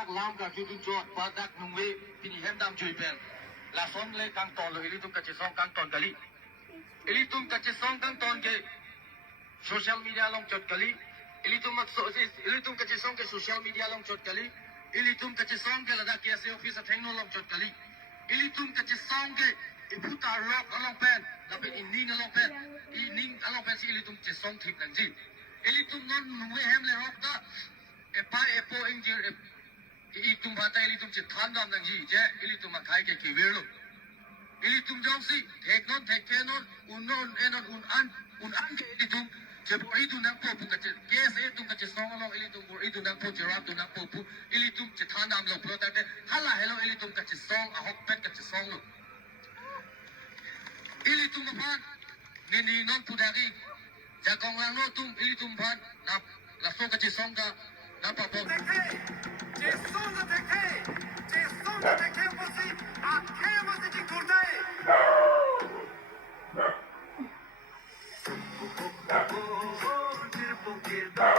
นักล้ามกับจุดจอดปาดักนุ่งเวที่นี่เห็นดำจุยเป็นลาซ้อมเลยกังตอนเลยอิลิตุมกัจเจซองกังตอนกะลิอิลิตุมกัจเจซองกังตอนเกโซเชียลมีเดียลงจดกะลิอิลิตุมกัจเจซองเกโซเชียลมีเดียลงจดกะลิอิลิตุมกัจเจซองเกระดับเกสออฟฟิศเทคโนโลยีจดกะลิอิลิตุมกัจเจซองเกอิพุตาล็อกอลองเป็นแล้วเป็นอินนิ่งอลองเป็นอินนิ่งอลองเป็นสิอิลิตุมเจซองทิพย์หลังจีอิลิตุมนอนนุ่งเวเฮมเลยรอกตาเอป้าเอโปอินจีอิตุมพัตอิลิตุมเจทานดามหลังจีเจอิลิตุมมาขายเกคิเวโลอิลิตุมจงสิเทคนนเทเคนนอุนนนเอนนอุนอันเกอิลิตุมเจบอิตุนังโปปุกัจเจเกสเอตุมกัจเจซองลองอิลิตุมอิตุนังโปเจรับตุนังโปปุอิลิตุมเจทานดามลงโปรตัดเดฮัลลาเฮโลอิลิตุมกัจเจซองอะฮอกเป็นกัจเจซองลงอิลิตุมพันนี่นนพุดากีจากกองลังโนตุมอิลิตุมพันนับลาโซกัจเจซองกานับปะปนเจซองกับเทคเจซองกับเทคมาสิอาเคมาสิจิกุร์ได้โอ้โหจิรปุกิดา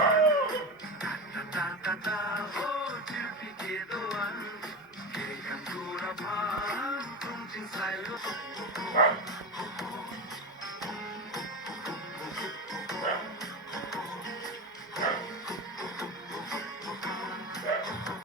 ตาโอ้จิรปิกิดวันเกย์กันดูระพันตรงจิงไซโล